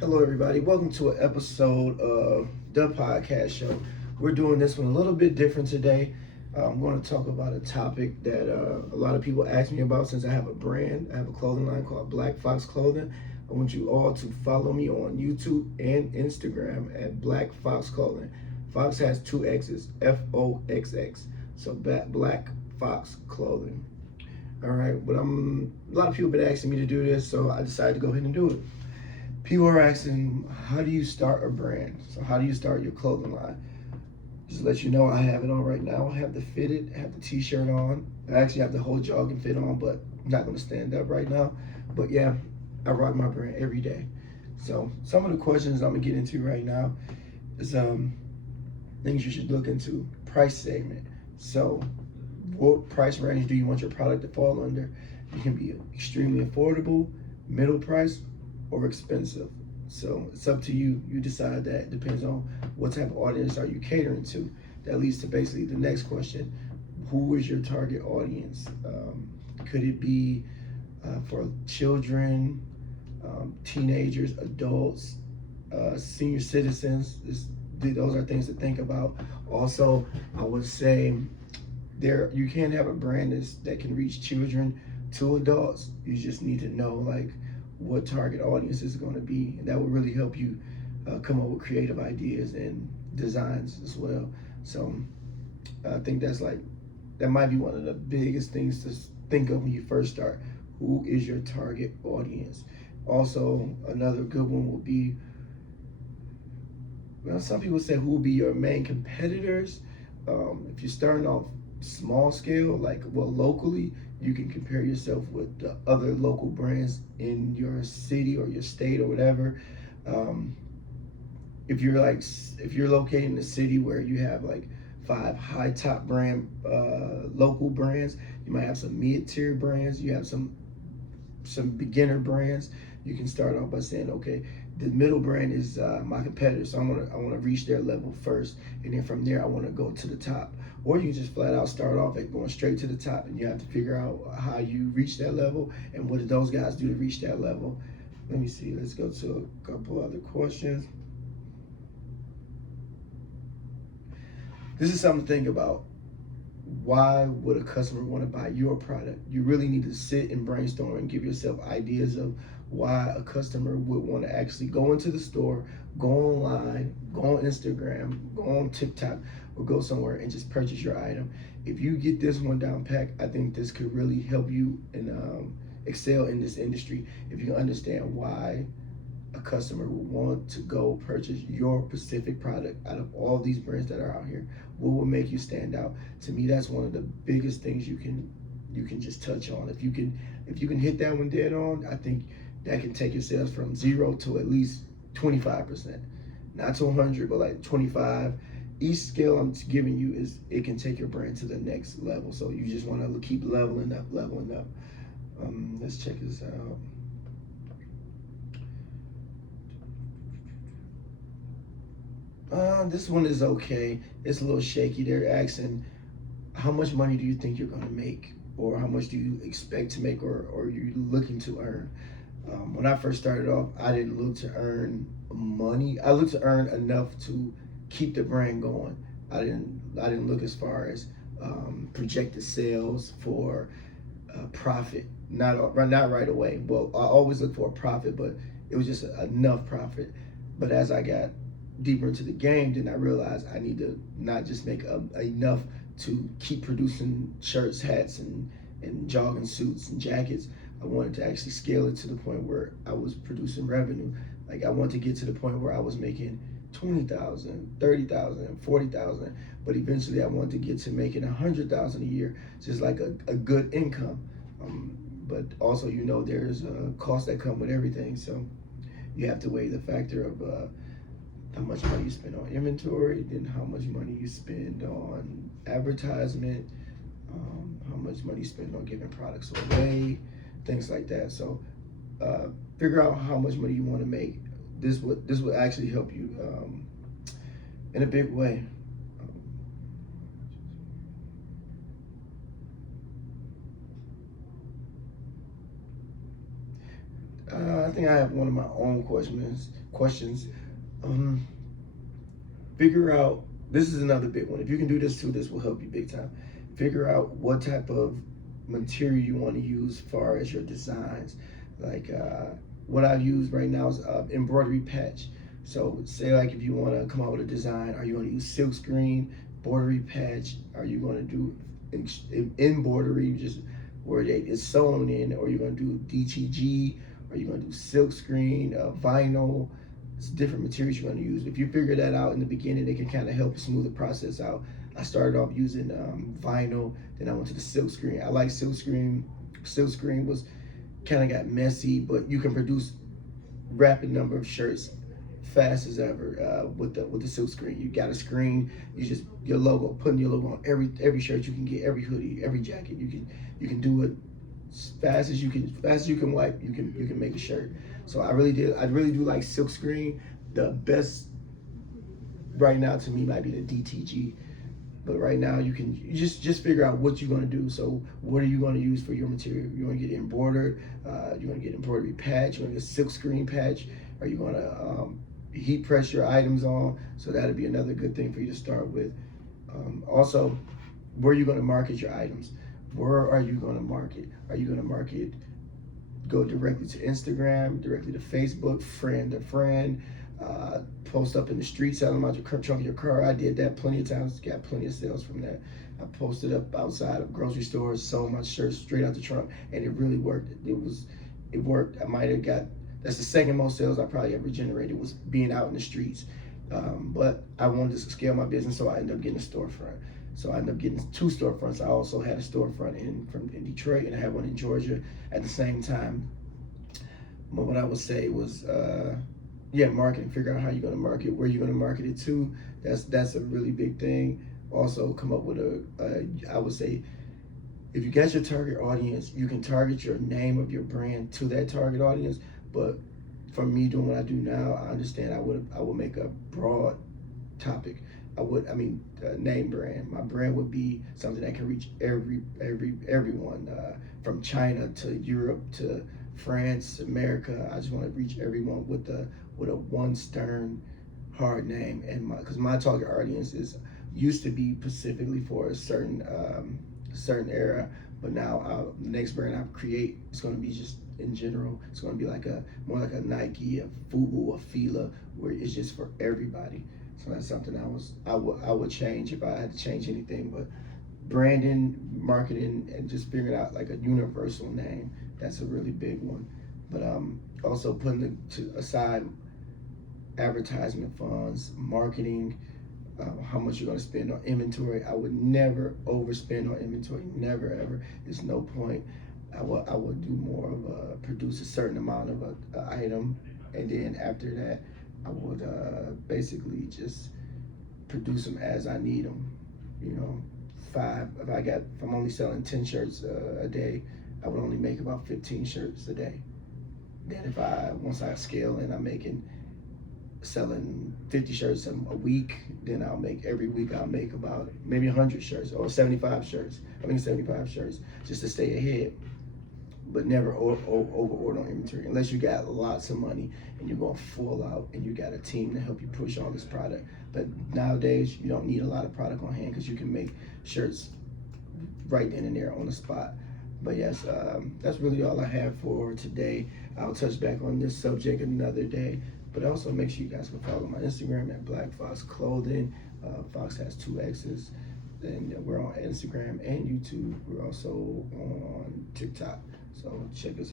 Hello, everybody. Welcome to an episode of the podcast show. We're doing this one a little bit different today. I'm going to talk about a topic that a lot of people ask me about since I have a brand. I have a clothing line called Black Fox Clothing. I want you all to follow me on YouTube and Instagram at Black Fox Clothing. Fox has two X's, FOXX. So Black Fox Clothing. All right, but a lot of people have been asking me to do this, so I decided to go ahead and do it. People are asking, how do you start a brand? So how do you start your clothing line? Just to let you know, I have it on right now. I have the fitted, I have the t-shirt on. I actually have the whole jogging fit on, but I'm not gonna stand up right now. But yeah, I rock my brand every day. So some of the questions I'm gonna get into right now is things you should look into. Price segment. So what price range do you want your product to fall under? It can be extremely affordable, middle price, or expensive. So it's up to you. You decide that. It depends on what type of audience are you catering to. That leads to basically the next question. Who is your target audience? Could it be for children, teenagers, adults, senior citizens? Those are things to think about. Also, I would say you can have a brand that can reach children to adults. You just need to know like what target audience is going to be, and that will really help you come up with creative ideas and designs as well. So I think that might be one of the biggest things to think of when you first start. Who is your target audience? Also, another good one will be, well, some people say who will be your main competitors. If you're starting off small scale, like well locally, you can compare yourself with the other local brands in your city or your state or whatever. Um, if you're located in a city where you have like five high top brand local brands, you might have some mid tier brands, you have some beginner brands. You can start off by saying, okay, the middle brand is my competitor, so I want to reach their level first, and then from there I want to go to the top. Or you just flat out start off at going straight to the top, and you have to figure out how you reach that level and what did those guys do to reach that level. Let me see. Let's go to a couple other questions. This is something to think about. Why would a customer want to buy your product? You really need to sit and brainstorm and give yourself ideas of why a customer would want to actually go into the store, go online, go on Instagram, go on TikTok, or go somewhere and just purchase your item. If you get this one down pat, I think this could really help you and excel in this industry if you can understand why a customer will want to go purchase your specific product out of all these brands that are out here. What will make you stand out? To me, that's one of the biggest things you can just touch on. If you can hit that one dead on, I think that can take your sales from 0 to at least 25%. Not to 100, but like 25. Each scale I'm giving you is it can take your brand to the next level. So you just want to keep leveling up, leveling up. Let's check this out. This one is okay. It's a little shaky. They're asking, how much money do you think you're going to make? Or how much do you expect to make, or are you looking to earn? When I first started off, I didn't look to earn money. I looked to earn enough to keep the brand going. I didn't look as far as projected sales for profit. Not right away. Well, I always look for a profit, but it was just enough profit. But as I got deeper into the game, then I realized I need to not just make enough to keep producing shirts, hats, and jogging suits and jackets. I wanted to actually scale it to the point where I was producing revenue. Like I wanted to get to the point where I was making 20,000, 30,000, 40,000, but eventually I wanted to get to making 100,000 a year, just like a good income. But also, there's costs that come with everything, so you have to weigh the factor of how much money you spend on inventory, then how much money you spend on advertisement, how much money you spend on giving products away, things like that. So figure out how much money you want to make. This would actually help you in a big way. I think I have one of my own questions. Um, Figure out, this is another big one. If you can do this too, this will help you big time. Figure out what type of material you want to use as far as your designs. Like what I use right now is embroidery patch. So say like if you want to come out with a design, are you going to use silk screen, embroidery patch? Are you going to do embroidery just where it's sewn in, or are you going to do DTG? Are you going to do silk screen, vinyl? It's different materials you're going to use. If you figure that out in the beginning, it can kind of help smooth the process out. I started off using vinyl, then I went to the silk screen. I like silk screen. Silk screen was kind of got messy, but you can produce rapid number of shirts fast as ever with the silk screen. You got a screen, you just your logo, putting your logo on every shirt you can get, every hoodie, every jacket. You can do it as fast as you can wipe. You can make a shirt. So I really do like silk screen. The best right now to me might be the DTG. But right now you just figure out what you're gonna do. So what are you gonna use for your material? You wanna get it embroidered, you wanna get embroidery patch, you wanna get a silk screen patch, are you gonna heat press your items on? So that'd be another good thing for you to start with. Also, where are you gonna market your items? Where are you gonna market? Are you gonna market, go directly to Instagram, directly to Facebook, friend to friend, post up in the street selling out your trunk of your car. I did that plenty of times, got plenty of sales from that. I posted up outside of grocery stores, sold my shirts straight out the trunk, and it really worked. It worked. I might have got, that's the second most sales I probably ever generated, was being out in the streets. But I wanted to scale my business, so I ended up getting a storefront. So I ended up getting 2 storefronts. I also had a storefront in Detroit, and I had one in Georgia at the same time. But what I would say was, marketing. Figure out how you're going to market, where you're going to market it to. That's a really big thing. Also, come up with I would say, if you got your target audience, you can target your name of your brand to that target audience. But for me doing what I do now, I understand I would make a broad topic. Name brand. My brand would be something that can reach everyone, from China to Europe to France, America. I just want to reach everyone with a one stern, hard name. And because my target audience used to be specifically for a certain era, but now the next brand I create is going to be just in general. It's going to be more like a Nike, a Fubu, a Fila, where it's just for everybody. So that's something I would change if I had to change anything. But branding, marketing, and just figuring out like a universal name, that's a really big one. But also putting aside advertisement funds, marketing, how much you're going to spend on inventory. I would never overspend on inventory, never ever. There's no point. I would do more of produce a certain amount of a item, and then after that, I would basically just produce them as I need them. You know, if I'm only selling 10 shirts a day, I would only make about 15 shirts a day. Then once I scale and I'm selling 50 shirts a week, then every week I'll make about maybe 100 shirts or 75 shirts. 75 shirts just to stay ahead. But never over order on inventory unless you got lots of money and you're going full out and you got a team to help you push all this product. But nowadays you don't need a lot of product on hand because you can make shirts right then and there on the spot. But yes, that's really all I have for today. I'll touch back on this subject another day. But also make sure you guys can follow my Instagram at Black Fox Clothing. Fox has 2 X's. And we're on Instagram and YouTube. We're also on TikTok. So check us